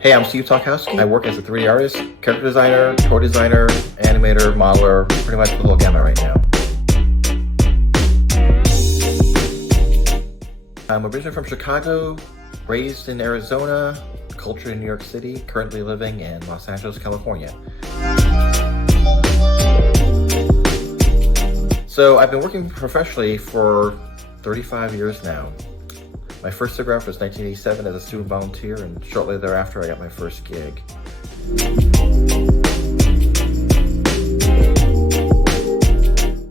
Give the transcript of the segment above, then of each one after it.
Hey, I'm Steve Talkowski. I work as a 3D artist, character designer, toy designer, animator, modeler, pretty much the whole gamut right now. I'm originally from Chicago, raised in Arizona, cultured in New York City, currently living in Los Angeles, California. So I've been working professionally for 35 years now. My first photograph was 1987 as a student volunteer, and shortly thereafter I got my first gig.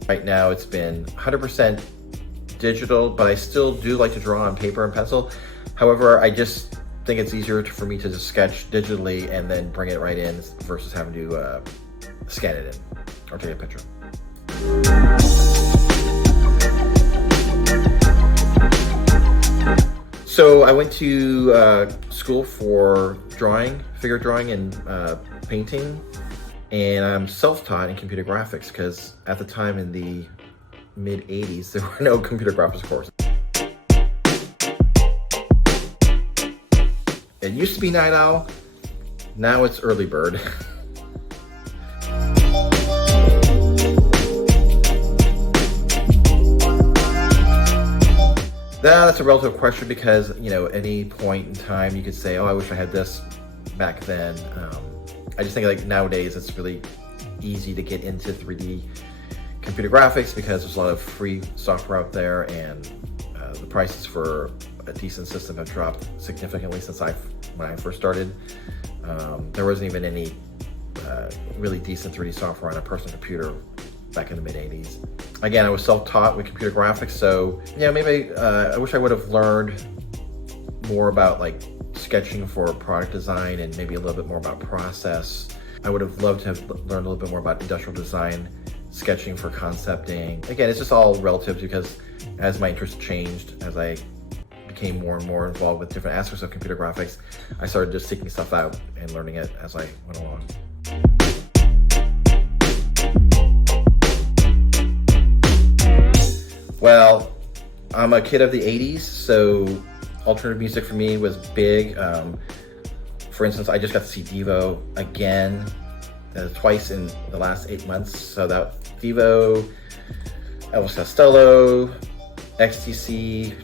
Right now it's been 100% digital, but I still do like to draw on paper and pencil. However, I just think it's easier for me to just sketch digitally and then bring it right in versus having to scan it in or take a picture. So I went to school for drawing, figure drawing and painting, and I'm self-taught in computer graphics because at the time in the mid-'80s, there were no computer graphics courses. It used to be Night Owl, now it's Early Bird. That's a relative question because, you know, any point in time you could say, oh, I wish I had this back then. I just think like nowadays it's really easy to get into 3D computer graphics because there's a lot of free software out there, and the prices for a decent system have dropped significantly since when I first started. There wasn't even any really decent 3D software on a personal computer back in the mid-'80s. Again, I was self-taught with computer graphics, so yeah, maybe I wish I would have learned more about like sketching for product design and maybe a little bit more about process. I would have loved to have learned a little bit more about industrial design, sketching for concepting. Again, it's just all relative because as my interest changed, as I became more and more involved with different aspects of computer graphics, I started just seeking stuff out and learning it as I went along. Well, I'm a kid of the 80s, so alternative music for me was big. For instance, I just got to see Devo again twice in the last 8 months. So that Devo, Elvis Costello, XTC,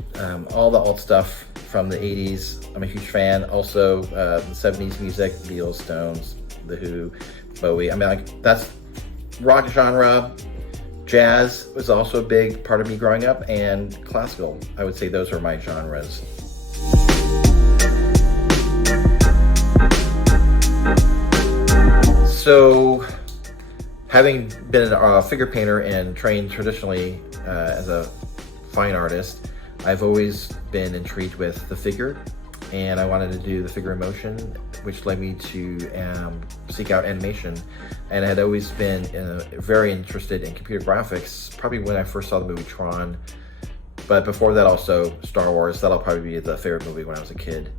all the alt stuff from the 80s. I'm a huge fan. Also, the 70s music, Beatles, Stones, The Who, Bowie. I mean, like that's rock genre. Jazz was also a big part of me growing up, and classical. I would say those are my genres. So, having been a figure painter and trained traditionally as a fine artist, I've always been intrigued with the figure, and I wanted to do the figure in motion, which led me to seek out animation. And I had always been very interested in computer graphics, probably when I first saw the movie Tron. But before that also, Star Wars, that'll probably be the favorite movie when I was a kid.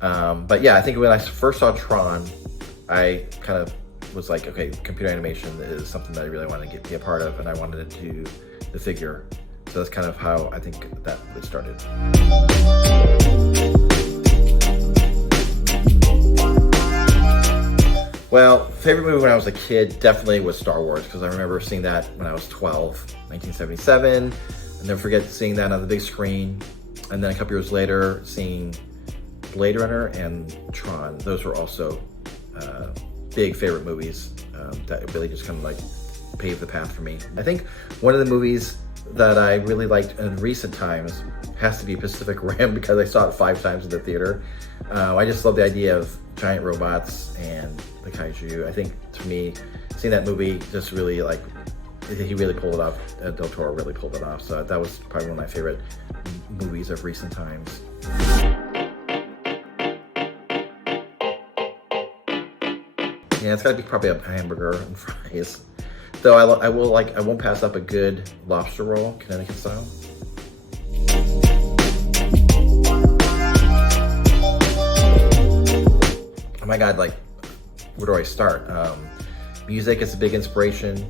But yeah, I think when I first saw Tron, I kind of was like, okay, computer animation is something that I really wanted to be a part of, and I wanted to do the figure. So that's kind of how I think that really started. Well, favorite movie when I was a kid definitely was Star Wars, because I remember seeing that when I was 12, 1977. I'll never forget seeing that on the big screen. And then a couple years later, seeing Blade Runner and Tron. Those were also big favorite movies that really just kind of like paved the path for me. I think one of the movies that I really liked in recent times has to be Pacific Rim, because I saw it 5 times in the theater. I just love the idea of giant robots and the kaiju. I think to me, seeing that movie just really like, he really pulled it off. Del Toro really pulled it off. So that was probably one of my favorite movies of recent times. Yeah, it's gotta be probably a hamburger and fries. Though I won't pass up a good lobster roll, Connecticut style. Oh my God, like, where do I start? Music is a big inspiration.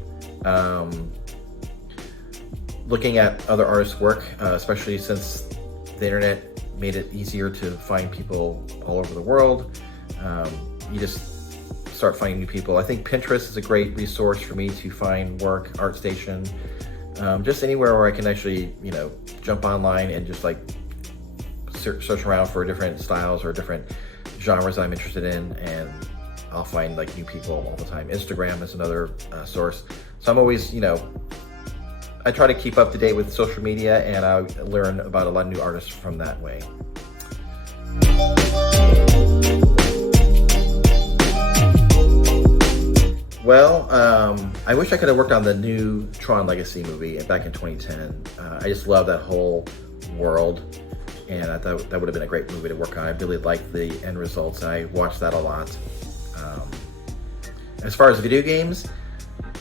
Looking at other artists' work, especially since the internet made it easier to find people all over the world. you just start finding new people. I think Pinterest is a great resource for me to find work, ArtStation, just anywhere where I can actually, jump online and just like search around for different styles or different genres I'm interested in, and I'll find like new people all the time. Instagram is another source. So I'm always, I try to keep up to date with social media, and I learn about a lot of new artists from that way. Well, I wish I could have worked on the new Tron Legacy movie back in 2010. I just love that whole world, and I thought that would have been a great movie to work on. I really liked the end results. I watched that a lot. As far as video games,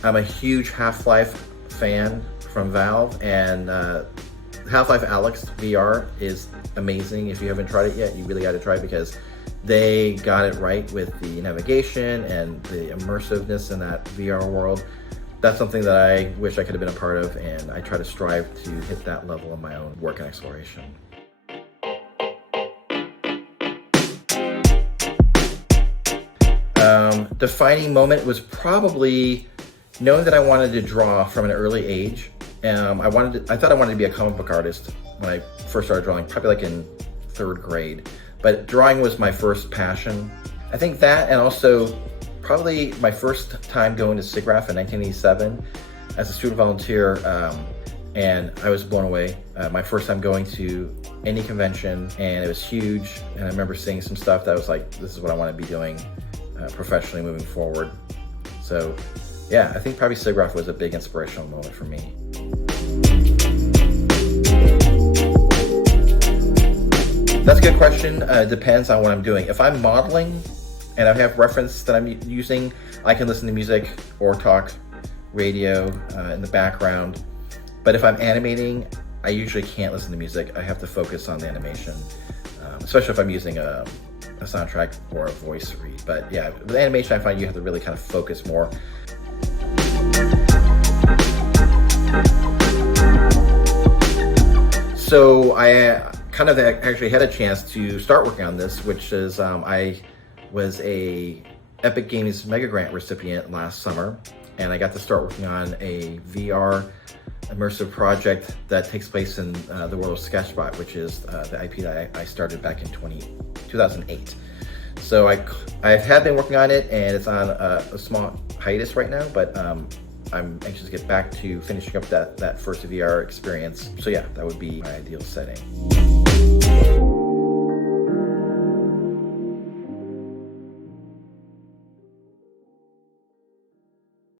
I'm a huge Half-Life fan from Valve, and Half-Life Alyx VR is amazing. If you haven't tried it yet, you really got to try it, because they got it right with the navigation and the immersiveness in that VR world. That's something that I wish I could have been a part of, and I try to strive to hit that level in my own work and exploration. Defining moment was probably knowing that I wanted to draw from an early age. I thought I wanted to be a comic book artist when I first started drawing, probably like in 3rd grade. But drawing was my first passion. I think that, and also probably my first time going to SIGGRAPH in 1987 as a student volunteer, and I was blown away. My first time going to any convention, and it was huge. And I remember seeing some stuff that was like, this is what I want to be doing professionally moving forward. So yeah, I think probably SIGGRAPH was a big inspirational moment for me. That's a good question. It depends on what I'm doing. If I'm modeling and I have reference that I'm using, I can listen to music or talk radio in the background. But if I'm animating, I usually can't listen to music. I have to focus on the animation, especially if I'm using a soundtrack or a voice read. But yeah, with animation, I find you have to really kind of focus more. So I kind of actually had a chance to start working on this, which is I was a Epic Games Mega Grant recipient last summer, and I got to start working on a VR immersive project that takes place in the world of Sketchbot, which is the IP that I started back in 2008. So I have been working on it, and it's on a small hiatus right now, but I'm anxious to get back to finishing up that first VR experience. So yeah, that would be my ideal setting.